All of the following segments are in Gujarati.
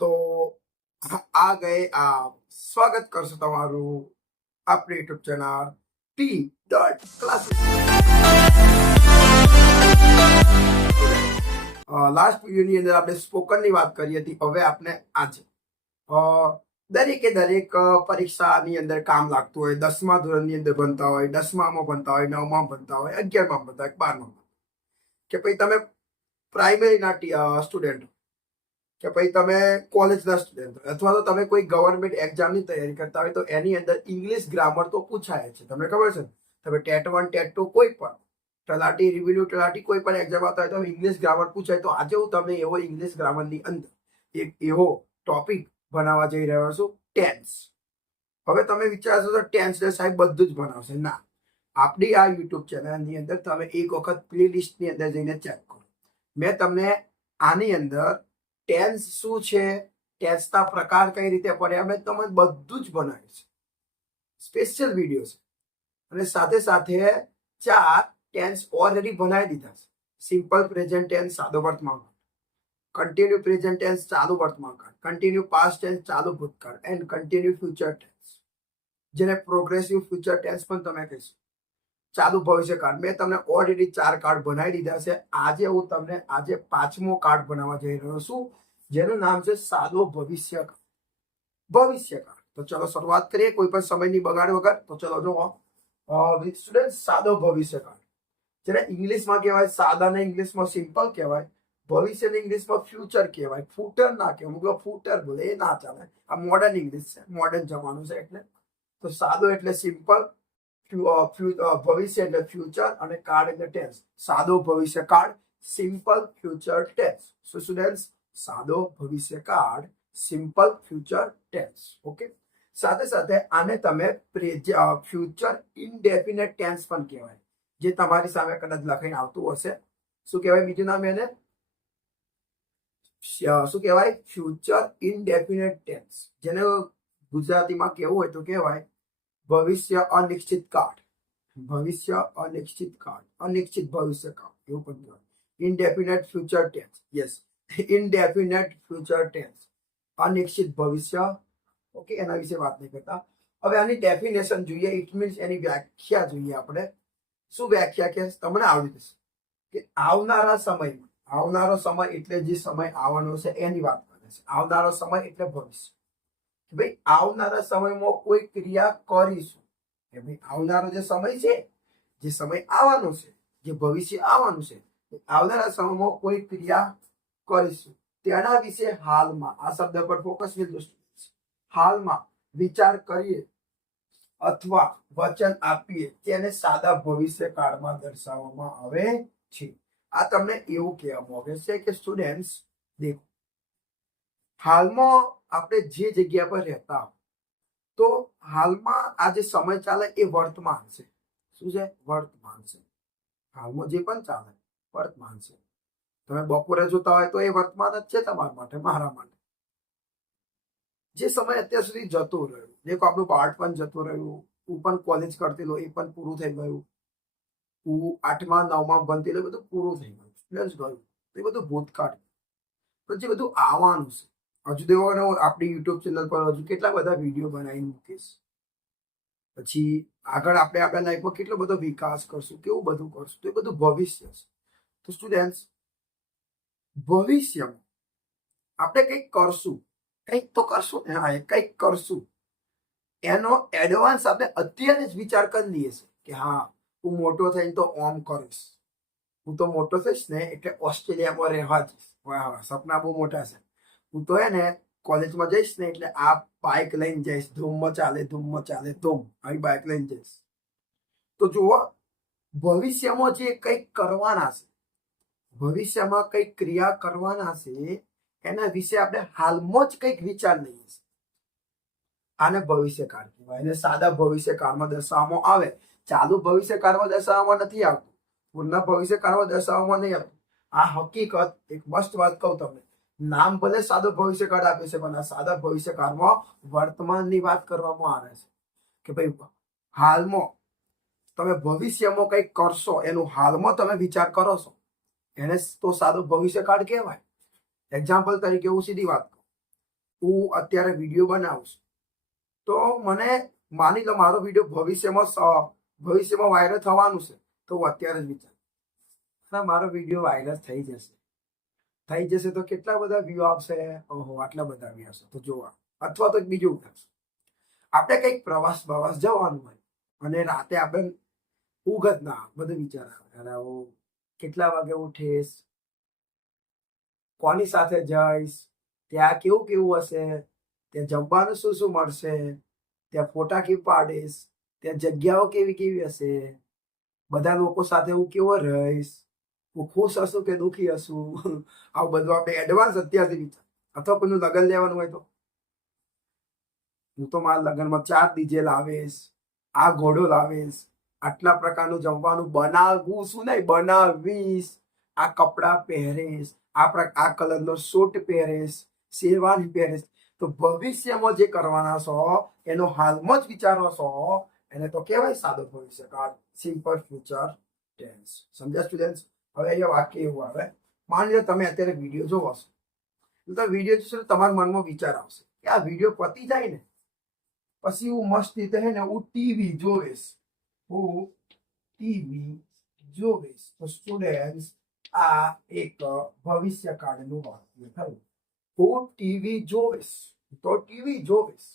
તો આ ગए आप स्वागत કરશો તમારું આપણી યુટ્યુબ ચેનલ T.Classes। લાસ્ટ વિડીયોની અંદર આપણે સ્પોકનની વાત કરી હતી। હવે આપણે આજે દરેકે દરેક પરીક્ષાની અંદર કામ લાગતું હોય। 10મા ધોરણની અંદર ભણતા હોય, 10મામાં ભણતા હોય, 9માં ભણતા હોય, 11માં ભણતા હોય, 12માં કે પછી તમે પ્રાઇમરીના સ્ટુડન્ટ કે પછી તમે કોલેજના સ્ટુડન્ટ અથવા તો તમે કોઈ ગવર્મેન્ટ એક્ઝામની તૈયારી કરતા હોય તો એની અંદર ઇંગ્લિશ ગ્રામર તો પૂછાય છે। તમને ખબર છે તમે ટેટ 1 ટેટ 2 કોઈ પણ તલાટી રિવ્યુ તલાટી કોઈ પણ એક્ઝામ આવતા હોય તો ઇંગ્લિશ ગ્રામર પૂછાય। તો આજે હું તમને એવો ઇંગ્લિશ ગ્રામરની અંદર એક એવો ટોપિક બનાવવા જઈ રહ્યો છું, ટેન્સ। હવે તમે વિચારશો તો ટેન્સ ને સાહેબ બધું જ ભણાવશે, ના। આપણી આ યુટ્યુબ ચેનલની અંદર તમે એક વખત પ્લેલિસ્ટની અંદર જઈને ચેક કરો। મેં તમને આની અંદર ટેન્સ શું છે, ટેન્સના પ્રકાર કઈ રીતે પડ્યા, મેં તમને બધું જ બનાવ્યું છે, સ્પેશિયલ વિડીયો છે। અને સાથે સાથે 4 ટેન્સ ઓલરેડી બનાવી દીધા છે। સિમ્પલ પ્રેઝન્ટ ટેન્સ સાદો વર્તમાન કાળ, કન્ટિન્યુ પ્રેઝન્ટ ટેન્સ ચાલુ વર્તમાન કાળ, કન્ટિન્યુ પાસ્ટ ટેન્સ ચાલુ ભૂતકાળ એન્ડ કન્ટિન્યુ ફ્યુચર ટેન્સ, જેને પ્રોગ્રેસિવ ફ્યુચર ટેન્સ પણ તમે કહીશો, ચાલુ ભવિષ્યકાળ। મેં તમને ઓલરેડી 4 કાર્ડ બનાવી દીધા છે। આજે હું તમને આજે 5મો કાર્ડ બનાવવા જઈ રહ્યો છું, જેનું નામ છે સાદો ભવિષ્યકાળ। ભવિષ્યકાળ તો ચલો શરૂઆત કરીએ કોઈ પણ સમયની બગાડ વગર। તો ચલો જો સ્ટુડન્ટ, સાદો ભવિષ્યકાળ જેને ઇંગ્લિશમાં કહેવાય, સાદાને ઇંગ્લિશમાં સિમ્પલ કહેવાય, ભવિષ્યને ઇંગ્લિશમાં ફ્યુચર કહેવાય। ફૂટર ના કહેવાય, ફૂટર બોલે એ ના ચાલે, આ મોડર્ન ઇંગ્લિશ છે, મોડર્ન જમાનું છે એટલે। તો સાદો એટલે સિમ્પલ, ભવિષ્ય એટલે ફ્યુચર અને કાળ એટલે ટેન્સ। સાદો ભવિષ્યકાળ, સિમ્પલ ફ્યુચર ટેન્સ। સો સ્ટુડન્ટ્સ, સાદો ભવિષ્યકાળ, સિમ્પલ ફ્યુચર ટેન્સ। ઓકે, સાથે સાથે આને તમે ફ્યુચર ઇનડેફિનેટ ટેન્સ પણ કહેવાય, જે તમારી સામે કદાચ લખાઈને આવતું હશે। શું કહેવાય બીજું નામ એને? શું કહેવાય? ફ્યુચર ઇનડેફિનેટ ટેન્સ, જેને ગુજરાતીમાં કહેવું હોય તો કહેવાય ભવિષ્ય અનિશ્ચિત કાળ, ભવિષ્ય અનિશ્ચિત કાળ, અનિશ્ચિત ભવિષ્યકાળ એવું પણ કહેવાય। Indefinite future tense, yes, indefinite future tense, અનિશ્ચિત ભવિષ્ય। ઓકે, એના વિશે વાત નહીં કરતા। હવે આની ડેફિનેશન જોઈએ, ઇટ મીન્સ એની વ્યાખ્યા જોઈએ આપણે। શું વ્યાખ્યા કે તમને આવડી જશે કે આવનારા સમયમાં, આવનારો સમય એટલે જે સમય આવવાનો છે એની વાત કરે છે। આવનારો સમય એટલે ભવિષ્ય, કે ભાઈ આવનારા સમયમાં કોઈ ક્રિયા કરીશું, કે ભાઈ આવનારો જે સમય છે, જે સમય આવવાનો છે, જે ભવિષ્ય આવવાનું છે, આવનારા સમયમાં કોઈ ક્રિયા કરીશું તેના વિશે હાલમાં, આ શબ્દ પર ફોકસ લીધું, હાલમાં વિચાર કરીએ અથવા વચન આપીએ તેને સાદા ભવિષ્ય કાળમાં દર્શાવવામાં આવે છે। આ તમને એવું કહેવામાં આવે છે કે સ્ટુડન્ટ્સ દેખો, હાલમાં આપણે જે જગ્યા પર રહેતા તો હાલમાં આ જે સમય ચાલે એ વર્તમાન છે। શું છે? વર્તમાન છે। હાલમાં જે પણ ચાલે વર્તમાન છે। તમે બપોરે જોતા હોય તો એ વર્તમાન જ છે તમારા માટે, મારા માટે। જે સમય અત્યાર સુધી જતો રહ્યો, દેખો આપણું બાળપણ જતું રહ્યું, હું પણ કોલેજ કરતી એ પણ પૂરું થઈ ગયું, હું 8મા 9મા ભણતી એ બધું પૂરું થઈ ગયું, ગયું એ બધું ભૂતકાળ। પછી બધું આવવાનું છે। હજુ દેવો આપણી યુટ્યુબ ચેનલ પર હજુ કેટલા બધા વિડીયો બનાવીને મૂકીશ। પછી આગળ આપણે આપણા લાઈફમાં કેટલો બધો વિકાસ કરશું, કેવું બધું કરશું, તો એ બધું ભવિષ્ય છે। તો સ્ટુડન્ટ્સ, ભવિષ્યમાં આપણે કંઈક કરશું, કંઈક તો કરશું ને, હા કંઈક કરશું, એનો એડવાન્સ આપણે અત્યારે જ વિચાર કરી લઈએ છીએ કે હા હું મોટો થઈને તો ઓમ કરીશ, હું તો મોટો થઈશ ને એટલે ઓસ્ટ્રેલિયામાં રહેવા જઈશ, સપના બહુ મોટા છે, હું તો હે ને કોલેજમાં જઈશ ને એટલે આ બાઇક લઈને જઈશ, ધૂમમાં ચાલે ધૂમમાં ચાલે ધૂમ, આવી બાઇક લઈને જઈશ। તો જુઓ, ભવિષ્યમાં જે કંઈક કરવાના છે, ભવિષ્યમાં કંઈક ક્રિયા કરવાના છે, એના વિશે આપણે હાલમાં જ કંઈક વિચાર લઈએ છીએ, આને ભવિષ્યકાળ કહેવાય। એને સાદા ભવિષ્યકાળમાં દર્શાવવામાં આવે, ચાલુ ભવિષ્યકાળમાં દર્શાવવામાં નથી આવતું, પૂર્ણ ભવિષ્યકાળમાં દર્શાવવામાં નહીં આવતું। આ હકીકત, એક મસ્ત વાત કહું તમને, નામ ભલે સાદો ભવિષ્યકાળ આપે છે પણ આ સાદા ભવિષ્યકાળમાં વર્તમાનની વાત કરવામાં આવે છે કે ભાઈ હાલમાં તમે ભવિષ્યમાં કંઈક કરશો, એનું હાલમાં તમે વિચાર કરો છો, એને તો સાદો ભવિષ્યકાળ કહેવાય। એક્ઝામ્પલ તરીકે હું સીધી વાત કહું, હું અત્યારે વિડીયો બનાવું છું, તો મને માની લો મારો વિડીયો ભવિષ્યમાં વાયરલ થવાનું છે, તો હું અત્યારે જ વિચાર મારો વિડીયો વાયરલ થઈ જશે તો કેટલા બધા વ્યૂ આવશે, ઓહો આટલા બધા વ્યૂ આવશે તો જોવા. અથવા તો બીજું થશે, આપણે કંઈક પ્રવાસ જવાનું હોય અને રાતે આપણે ઊંઘ જ ના બધું વિચાર આવે, અરે હું કેટલા વાગે ઉઠીશ, કોની સાથે જઈશ, ત્યાં કેવું કેવું હશે, ત્યાં જમવાનું શું શું મળશે, ત્યાં ફોટા કેવી પાડીશ, ત્યાં જગ્યાઓ કેવી કેવી હશે, બધા લોકો સાથે હું કેવો રહીશ, હું ખુશ હશું કે દુઃખી હશું, આવું બધું આપણે એડવાન્સ અત્યારથી વિચાર. અથવા કોઈનું લગ્ન લેવાનું હોય તો હું તો મારા લગ્નમાં 4 ડીજે લાવીશ, આ ઘોડો લાવીશ, આટલા પ્રકારનું જમવાનું બનાવવું, શું નહીં બનાવીશ, આ કપડાં પહેરીશ, આ કલરનો સૂટ પહેરીશ, શેરવાની પહેરીશ. તો ભવિષ્યમાં જે કરવાના છો એનો હાલમાં જ વિચારો છો, એને તો કહેવાય સાદો ભવિષ્યકાળ, સિમ્પલ ફ્યુચર ટેન્સ. સમજ્યા સ્ટુડન્ટ્સ? હવે અહીંયા વાક્ય એવું આવે, માની લો તમે અત્યારે વિડીયો જોવો છો, તો વિડીયો જોશો તો તમારા મનમાં વિચાર આવશે કે આ વિડીયો પતી જાય ને પછી હું મસ્ત રીતે હે ને હું ટીવી જોઈશ, હું ટીવી જોઈશ. તો સ્ટુડન્ટ્સ આ એક ભવિષ્યકાળનું વાક્ય થયું. હું ટીવી જોઈશ તો ટીવી જોઈશ.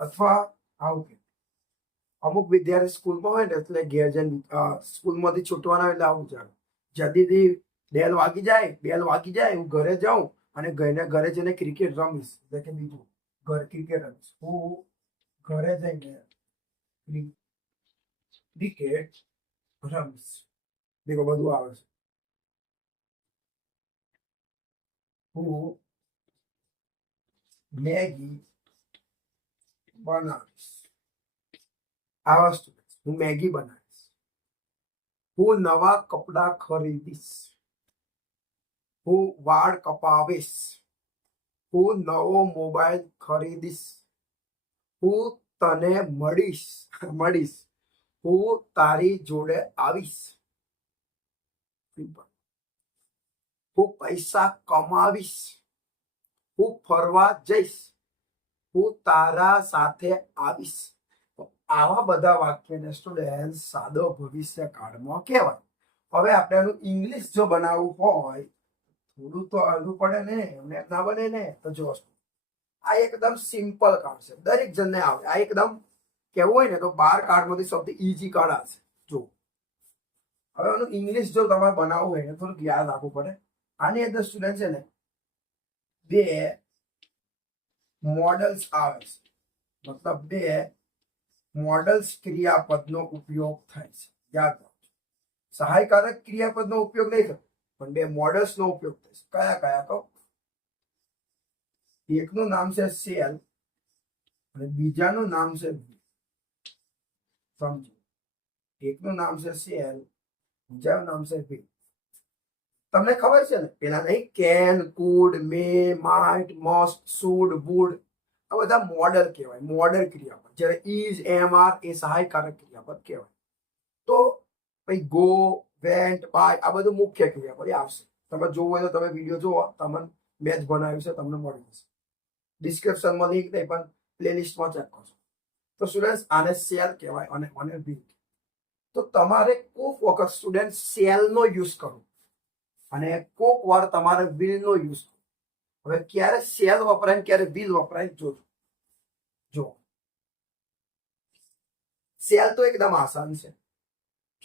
અથવા આવું કે અમુક વિદ્યાર્થી સ્કૂલમાં હોય ને એટલે ઘેર જઈને સ્કૂલમાંથી છૂટવાના એટલે આવું ચાલે, જલ્દીથી બેલ વાગી જાય હું ઘરે જાઉં અને ઘરે જઈને ક્રિકેટ રમીશ, એટલે કે બીજું ક્રિકેટ રમીશ. હું ઘરે જઈને ક્રિકેટ રમીશ. દેખો બધું આવે છે. હું મેગી બનાવીશ. આ વસ્તુ હું મેગી બનાવીશ. હું નવા કપડાં ખરીદીશ. હું વાળ કપાવીશ. હું નવો મોબાઈલ ખરીદીશ. હું તને મળીશ. હું તારી જોડે આવીશ. હું પૈસા કમાવીશ. હું ફરવા જઈશ. હું તારા સાથે આવીશ. આવા બધા વાક્યને સ્ટુડન્ટ સાદો ભવિષ્ય કાળમાં કહેવાય. હવે આપણે એનું ઇંગ્લિશ જો બનાવવું હોય થોડું તો અઘરું પડે ને, એમને ના બને ને. તો જો આ એકદમ સિમ્પલ કાર્ડ છે, દરેક જણને આવે. આ એકદમ કેવું હોય ને તો 12 કાર્ડમાંથી સૌથી ઈઝી કાર્ડ આ છે. જો હવે એનું ઇંગ્લિશ જો તમારે બનાવવું હોય ને થોડુંક યાદ રાખવું પડે. આની અંદર સ્ટુડન્ટ છે ને 2 મોડલ્સ આવે છે, મતલબ 2 મોડલ્સ ક્રિયાપદનો ઉપયોગ થાય છે. યાદ રાખજો, સહાયકારક ક્રિયાપદનો ઉપયોગ નહીં થતો, પણ 2 મોડલ્સનો ઉપયોગ થાય છે. કયા તો એકનું નામ છે સેલ અને બીજાનું નામ છે સમજો. એકનું નામ છે સેલ, બીજાનું નામ છે વી. તમને ખબર છે ને પેલા નહીં can, could, may, might, must, should, would, આ બધા મોડલ કહેવાય, મોડલ ક્રિયાપદ. જ્યારે ઇઝ, એમ, આર એ સહાયકારક ક્રિયાપદ કહેવાય. તો ભાઈ ગો, વેન્ટ, બાય આ બધું મુખ્ય ક્રિયાપદ આવશે. તમે જોવું હોય તો તમે વિડીયો જુઓ, તમને મેચ બનાવ્યું છે, તમને મળી જશે. ડિસ્ક્રિપ્શનમાં લિંક નહીં પણ પ્લેલિસ્ટમાં ચેક કરજો. તો સ્ટુડન્ટ આને સેલ કહેવાય અને વી. તો તમારે કોક વખત સ્ટુડન્ટ સેલનો યુઝ કરવો અને કોક વાર તમારે વિલનો યુઝ કરવો. હવે ક્યારે સેલ વપરાય ક્યારે વિલ વપરાય જોજો. જો સેલ તો એકદમ આસાન છે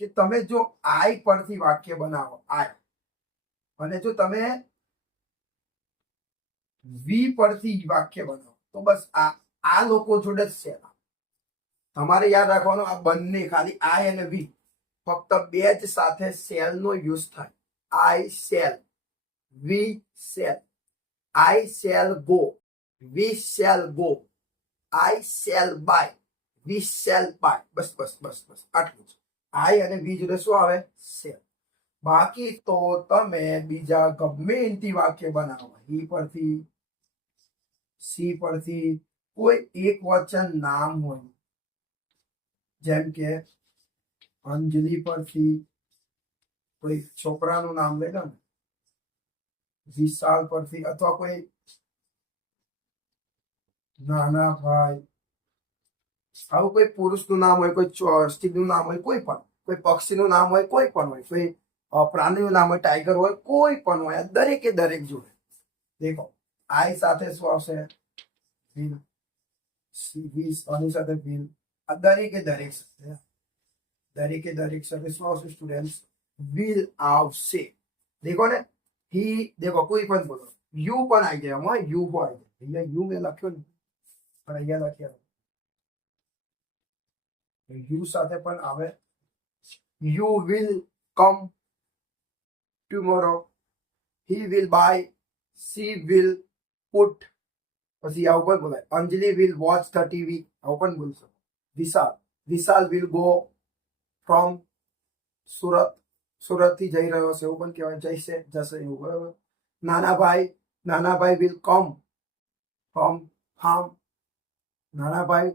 કે તમે જો આઈ પરથી વાક્ય બનાવો, આઈ, અને જો તમે વી પરથી વાક્ય બનાવો તો બસ આ લોકો જોડે જ સેલ. તમારે યાદ રાખવાનું આ બંને ખાલી આઈ અને વી ફક્ત 2 જ સાથે સેલનો યુઝ થાય. I shall, we shall. I shall go, we shall go. I shall buy, we shall buy. બસ આટલું જ. આઈ અને વી જોડે શું આવે? સેલ. બાકી તો તમે બીજા ગમે એનથી વાક્ય બનાવો, ઈ પરથી, સી પરથી, કોઈ એક વચન નામ હોય, જેમ કે અંજલિ પરથી કોઈ છોકરાનું નામ લઈ લો ને, વિશાલ પરથી, અથવા કોઈ નાના ભાઈ. આવું કોઈ પુરુષનું નામ હોય, કોઈ સ્ત્રીનું નામ હોય, કોઈ પણ, કોઈ પક્ષીનું નામ હોય, કોઈ પણ હોય, કોઈ પ્રાણીનું નામ હોય, ટાઈગર હોય, કોઈ પણ હોય, આ દરેકે દરેક જોડે દેખો આઈ સાથે શું આવશે? વિલ. આની સાથે વિલ. આ દરેકે દરેક સાથે, દરેકે દરેક સાથે શું આવશે સ્ટુડન્ટ? વિલ આવશે. દેખો ને, હી, દેખો કોઈ પણ બોલો, યુ પણ આવી જાય, એમાં યુ પણ આવી જાય. અહીંયા યુ મેં લખ્યો ને, પણ અહીંયા લખ્યા યુ સાથે પણ આવે. You will come tomorrow. He will buy. She will put. પછી આવું પણ બોલાય. Anjali will watch the TV. આવું પણ બોલી શકો. Vishal will go from Surat. Surat થી જઈ રહ્યો છે એવું પણ કહેવાય. જશે એવું, બરાબર. નાના ભાઈ વિલ કમ ફ્રોમ ફાર્મ. નાના ભાઈ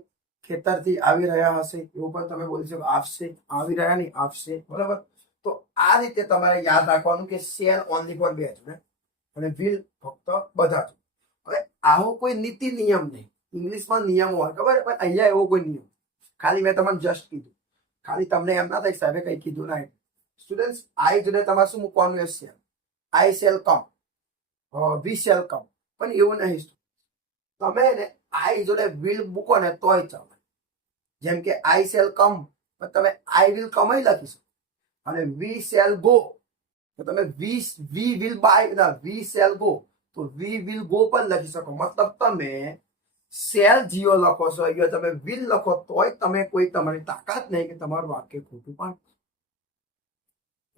ખેતરથી આવી રહ્યા હશે એવું પણ તમે બોલી શકો. આવશે, આવી રહ્યા નહીં, આવશે, બરાબર. તો આ રીતે તમારે યાદ રાખવાનું કે શેલ ઓનલી ફોર બે જ, અને વિલ ફક્ત બધા જ. હવે આવો કોઈ નીતિ નિયમ નહીં. ઇંગ્લિશમાં નિયમો હોય ખબર, પણ અહીંયા એવો કોઈ નિયમ. ખાલી મેં તમને જસ્ટ કીધું, ખાલી તમને એમ ના થાય સાહેબે કઈ કીધું ના. સ્ટુડન્ટ આઈ જોડે તમારે શું મૂકવાનું? એ shall. I shall come, we shall come. પણ એવું નહીં, તમે એને આઈ જોડે વિલ મૂકો ને તોય ચાલે. જેમ કે આઈ શેલ કમ, પણ તમે આઈ વિલ કમ લખી શકો. અને વી શેલ ગો, તો તમે we will buy, we shall go, તો વી વિલ ગો પણ લખી શકો. મતલબ તમે શેલ જીઓ લખો છો, અહીંયા તમે વિલ લખો તોય તમે કોઈ તમારી તાકાત નહીં કે તમારું વાક્ય ખોટું પણ.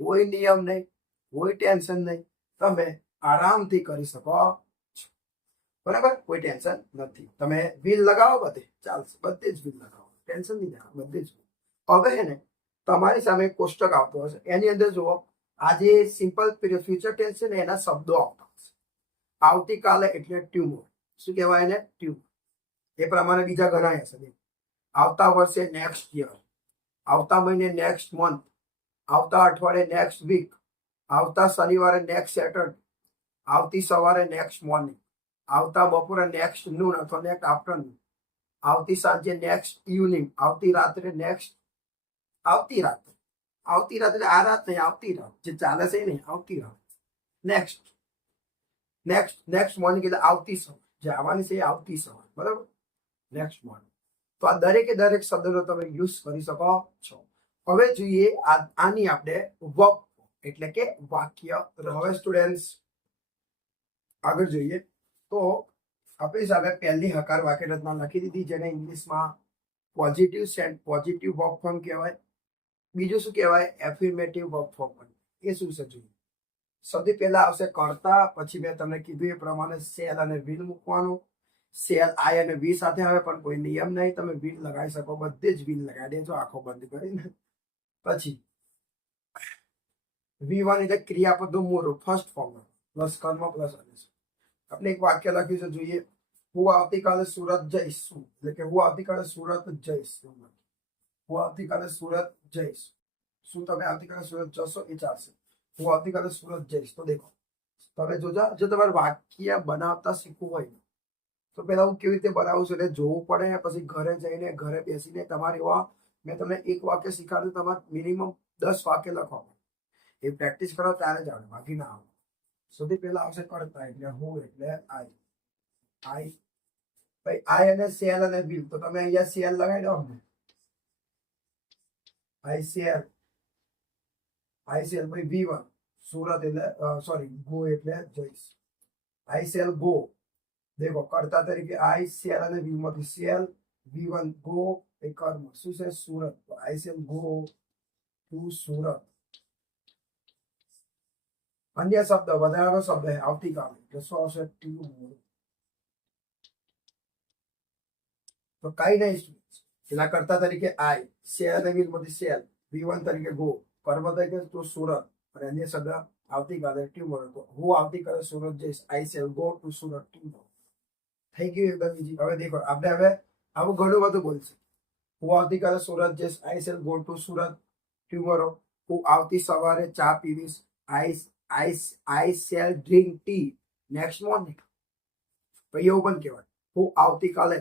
કોઈ નિયમ નહીં, કોઈ ટેન્શન નહીં, તમે આરામથી કરી શકો, બરાબર. કોઈ ટેન્શન નથી. તમે વિલ લગાવો, બધે ચાલશે, બધે જ વિલ લગાવો, ટેન્શન નહીં લેવા, બધે જ. હવે એને તમારી સામે કોષ્ટક આવતો હશે, એની અંદર જુઓ આ જે સિમ્પલ ફ્યુચર ટેન્સ છે ને એના શબ્દો આવતા હશે. આવતીકાલે એટલે ટ્યુમોર. શું કહેવાય એને? ટ્યુમોર. એ પ્રમાણે બીજા ઘણા હશે. આવતા વર્ષે નેક્સ્ટ યર. આવતા મહિને નેક્સ્ટ મંથ. આવતા અઠવાડિયે નેક્સ્ટ વીક. આવતા શનિવારે નેક્સ્ટ સેટરડે. આવતી સવારે નેક્સ્ટ મોર્નિંગ. આવતા બપોરે નેક્સ્ટ નૂન અથવા નેક્સ્ટ આફ્ટરનૂન. આવતી સાંજે નેક્સ્ટ ઇવનિંગ. આવતી રાત્રે નેક્સ્ટ. આવતી રાત્રે. આવતી રાત્રે આ રાત નહીં, આવતી રાત જે ચાલે છે નહીં, આવતી રાત. નેક્સ્ટ નેક્સ્ટ મોર્નિંગ એટલે આવતી સવાર. જે આવવાની છે એ આવતી સવાર, બરાબર. Next morning. તો આ દરેકે દરેક શબ્દનો તમે યુઝ કરી શકો છો. હવે જોઈએ આની આપણે વર્બ એટલે કે વાક્ય. હવે સ્ટુડન્ટ્સ આગળ જોઈએ તો આપણી સામે પહેલી હકાર વાક્ય રચના લખી દીધી, જેને ઇંગ્લિશમાં પોઝિટિવ વર્બ ફોર્મ કહેવાય. બીજું શું કહેવાય? Affirmative verb form. એ શું છે જોઈએ. સૌથી પહેલા આવશે કર્તા, પછી મેં તમને કીધું એ પ્રમાણે શેલ અને વિલ મૂકવાનું. શેલ આઈ અને વી સાથે આવે, પણ કોઈ નિયમ નહીં, તમે વિલ લગાવી શકો, બધે જ વિલ લગાવી દેજો આંખો બંધ કરીને. પછી V1 એટલે ક્રિયાપદનું મૂળ ફર્સ્ટ ફોર્મ પ્લસ કર્મ પ્લસ આદેશ. આપણે એક વાક્ય લખ્યું છે જોઈએ. હું આવતીકાલે સુરત જઈશ. એટલે કે હું આવતીકાલે સુરત જઈશ. હું આવતીકાલે સુરત જઈશ. શું તમે આવતીકાલે સુરત જશો? એ ચાલશે. હું આવતીકાલે સુરત જઈશ. તો દેખો તમે જોજો, જો તમારે વાક્ય બનાવતા શીખવું હોય તો પેલા હું કેવી રીતે બનાવું છું એટલે જોવું પડે. પછી ઘરે જઈને ઘરે બેસીને તમારે એવા, મેં તમને એક વાક્ય શીખવાડ્યું, તમારે મિનિમમ 10 વાક્ય લખવા. એ પ્રેક્ટિસ કરો ત્યારે જ આવડે, બાકી ના આવડે. સૌથી પહેલા આવશે કર્તા એટલે હું એટલે આઈ. ભાઈ આઈ અને શેલ અને વિલ, તો તમે અહીંયા શેલ લગાવી દો ને. આઈ શેલ ભાઈ V1 સુરત એટલે સોરી ગો એટલે જઈશ. I shall go. દેખો કર્તા તરીકે આઈ શેલ અને વિલ માંથી શેલ. V1 ગો એ કર્મ શું છે? સુરત. આઈ શેલ ગો ટુ સુરત. અન્ય શબ્દ વધારાનો શબ્દ આવતીકાલે એટલે શું આવશે? ટ્યુમોરો. તો કઈ નહીં, એના કરતા તરીકે આઈ શેલ અને વિલ માંથી શેલ. V1 તરીકે ગો, કર્મ તરીકે તો સુરત, અને અન્ય શબ્દ આવતીકાલે ટ્યુમોરો. તો હું આવતીકાલે સુરત જઈશ. I shall go to Surat tomorrow. થઈ ગયું એકદમ ઈઝી. હવે દેખો આપણે હવે આવું ઘણું બધું બોલશે. હું આવતીકાલે સુરત જઈશ. I shall go to Surat tomorrow. હું આવતી સવારે ચા પીવીશ. I shall drink tea next morning. ભાઈ એવું પણ કહેવાય. હું આવતીકાલે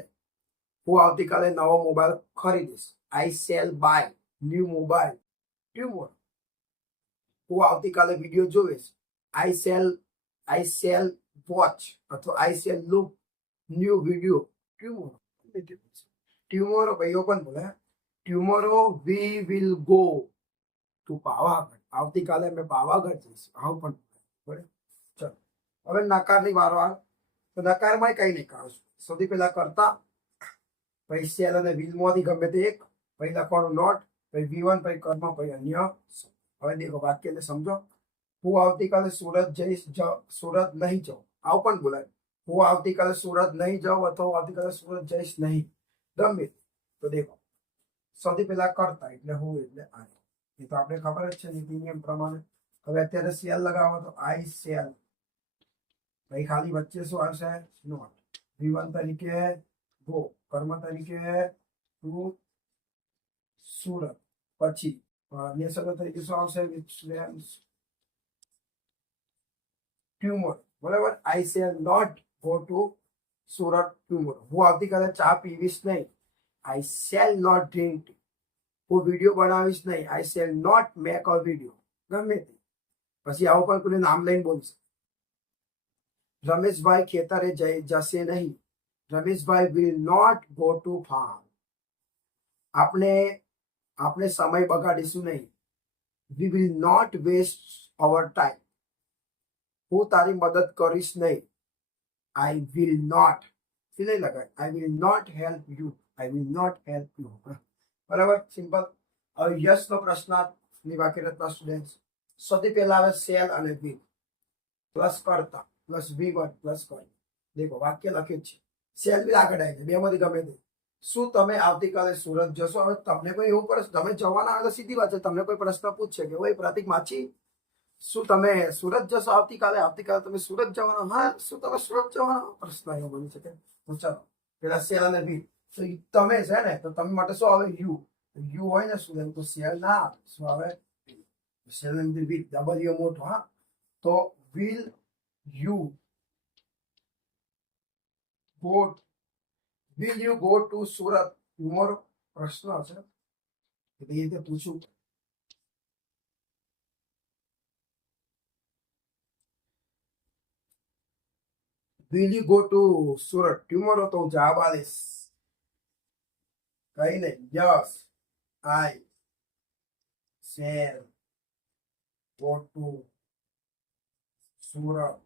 નવો મોબાઈલ ખરીદીશ. I shall buy new mobile tomorrow. હું આવતીકાલે વિડીયો જોઈશ. આઈ શેલ વોચ અથવા I shall look new video tomorrow. Tomorrow ભાઈઓ પણ બોલે. Tomorrow we will go to Pavagadh. આવતીકાલે અમે પાવાગઢ જઈશું. આવું પણ બોલે. ચલો હવે નકારની વારો આવે. તો નકારમાં કઈ નહીં કાઢશું. સૌથી પહેલા કરતા, પછી શેલ અને વિલમાંથી ગમે તે એક, પછી લખવાનું નોટ, પછી V1, પછી કર્મ, પછી અન્ય. હવે દેખો વાક્યને સમજો. હું આવતીકાલે સુરત જઈશ, સુરત નહીં જાઉં. આવું પણ બોલાય. હું આવતીકાલે સુરત નહીં જાઉં અથવા હું આવતીકાલે સુરત જઈશ નહીં, ગમે. તો દેખો સૌથી પહેલા કરતા એટલે હું એટલે આ. એ તો આપણે ખબર જ છે નીતિ નિયમ પ્રમાણે. હવે અત્યારે શેલ લગાવો તો આઈ શેલ, ભાઈ ખાલી વચ્ચે શું આવશે? નોટ. V1 તરીકે ગો, કર્મ તરીકે તું સુરત, પછી અન્ય શબ્દ તરીકે શું આવશે? ટ્યુમર. બરાબર. I shall not go to Surat tomorrow. હું આવતીકાલે ચા પીવીશ નહીં. I shall not drink. હું વિડીયો બનાવીશ નહીં. I shall not make a video. ગમે તે. પછી આવું પણ કોઈ નામ લઈને બોલશે. રમેશભાઈ ખેતરે જશે નહીં. Rameshbhai will not go to farm. આપણે સમય બગાડીશું નહીં. We will not waste our time. હું તારી મદદ કરીશ નહીં. I will not. નહીં લગાય. I will not help you. I will not help you. બરાબર, સિમ્પલ. હવે યસનો પ્રશ્નાર્થની વાક્યરચના સ્ટુડન્ટ. સૌથી પહેલા આવે શેલ અને વિલ પ્લસ કરતા પ્લસ V1 પ્લસ કર્મ. દેખો વાક્ય લખે છે. શેલ બી આગળ આવી છે. બેમાંથી ગમે તે. શું તમે આવતીકાલે સુરત જશો? હવે તમને કોઈ એવું પ્રશ્ન, તમે જવાના આવે સીધી વાત છે. તમને કોઈ પ્રશ્ન પૂછશે કે ભાઈ પ્રતિક માછી, શું તમે સુરત જશો આવતીકાલે? આવતીકાલે તમે સુરત જવાના? હા, શું તમે સુરત જવાના? પ્રશ્ન એવો બની શકે. તો ચાલો પેલા શેલ અને વિલ. તો તમે છે ને, તો તમે માટે શું આવે? યુ હોય ને સ્ટુડન્ટ, તો શેલ ના આવે. શું આવે? શેલ અને વિલ. ડબલ મોટો. હા, તો will you go to Surat tomorrow? પ્રશ્ન છે, એ રીતે પૂછું. Will you go to Surat tomorrow? તો જવાબ આલીશ કઈ નહીં. Yes, I shall go to Surat.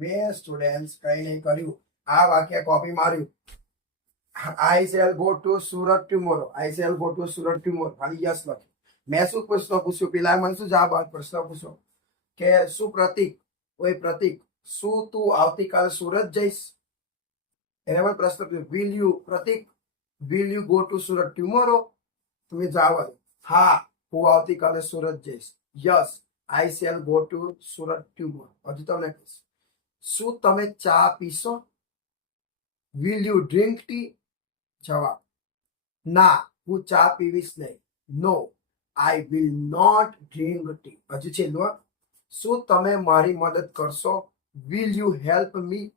મેં સ્ટુડન્ટ કઈ નહીં કર્યું. આ વાક્ય કોપી માર્યું. I shall go to Surat tomorrow. I shall go to Surat tomorrow. ખાલી યસ લખ્યું. મેં શું પ્રશ્ન પૂછ્યું? પેલા મને શું જવાબ પ્રશ્ન પૂછ્યો કે શું પ્રતિક, ઓય પ્રતિક, શું તું આવતીકાલે સુરત જઈશ? એને પણ પ્રશ્ન પૂછ્યો. Will you, Pratik, will you go to Surat tomorrow? તમે જવાબ, હા, હું આવતીકાલે સુરત જઈશ. Yes, I shall go to Surat tomorrow. હજુ તમને કહીશ. શું તમે ચા પીશો? Will you drink tea? જવાબ, ના, હું ચા પીવીશ નહીં. No, I will not drink tea. હજુ છેલ્લું. શું તમે મારી મદદ કરશો? Will you help me?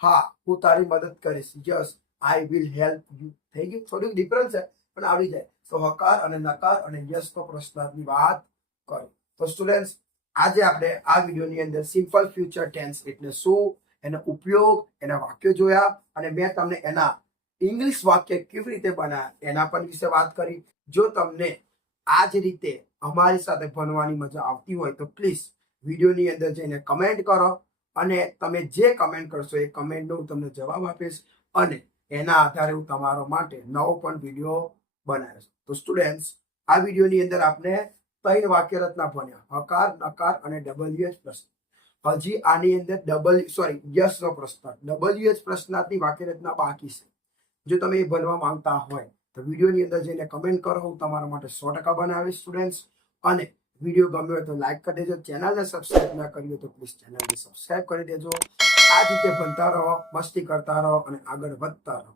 હા, હું તારી મદદ કરીશ. Yes, I will help you. થઈ ગયું. થોડુંક ડિફરન્સ છે પણ આવડી જાય. તો હકાર અને નકાર અને યસનો પ્રશ્નાર્થની વાત કરી. તો સ્ટુડન્ટ્સ, આજે આપણે આ વિડીયોની અંદર સિમ્પલ ફ્યુચર ટેન્સ એટલે શું, એનો ઉપયોગ, એના વાક્યો જોયા, અને મેં તમને એના ઇંગ્લિશ વાક્ય કેવી રીતે બનાવ્યા એના પણ વિશે વાત કરી. જો તમને આ જ રીતે અમારી સાથે ભણવાની મજા આવતી હોય તો પ્લીઝ વિડીયોની અંદર જઈને કમેન્ટ કરો, અને તમે જે કમેન્ટ કરશો એ કમેન્ટનો હું તમને જવાબ આપીશ, અને એના આધારે હું તમારો માટે નવો પણ વિડીયો બનાવીશ. તો સ્ટુડન્ટ્સ, આ વિડીયોની અંદર આપણે 3 વાક્ય રચના ભણ્યા. હકાર, નકાર અને WH પ્રશ્ન. હજી આની અંદર યસનો પ્રશ્ન, WH પ્રશ્નાર્થની વાક્ય રચના બાકી છે. જો તમે એ ભણવા માંગતા હોય તો વિડીયોની અંદર જઈને કમેન્ટ કરો. હું તમારા માટે 100% બનાવીશ સ્ટુડન્ટ્સ. અને વિડીયો ગમ્યો હોય તો લાઈક કરી દેજો. ચેનલને સબસ્ક્રાઇબ ના કરી હોય તો પ્લીઝ ચેનલને સબસ્ક્રાઇબ કરી દેજો. આ રીતે ભણતા રહો, મસ્તી કરતા રહો અને આગળ વધતા રહો.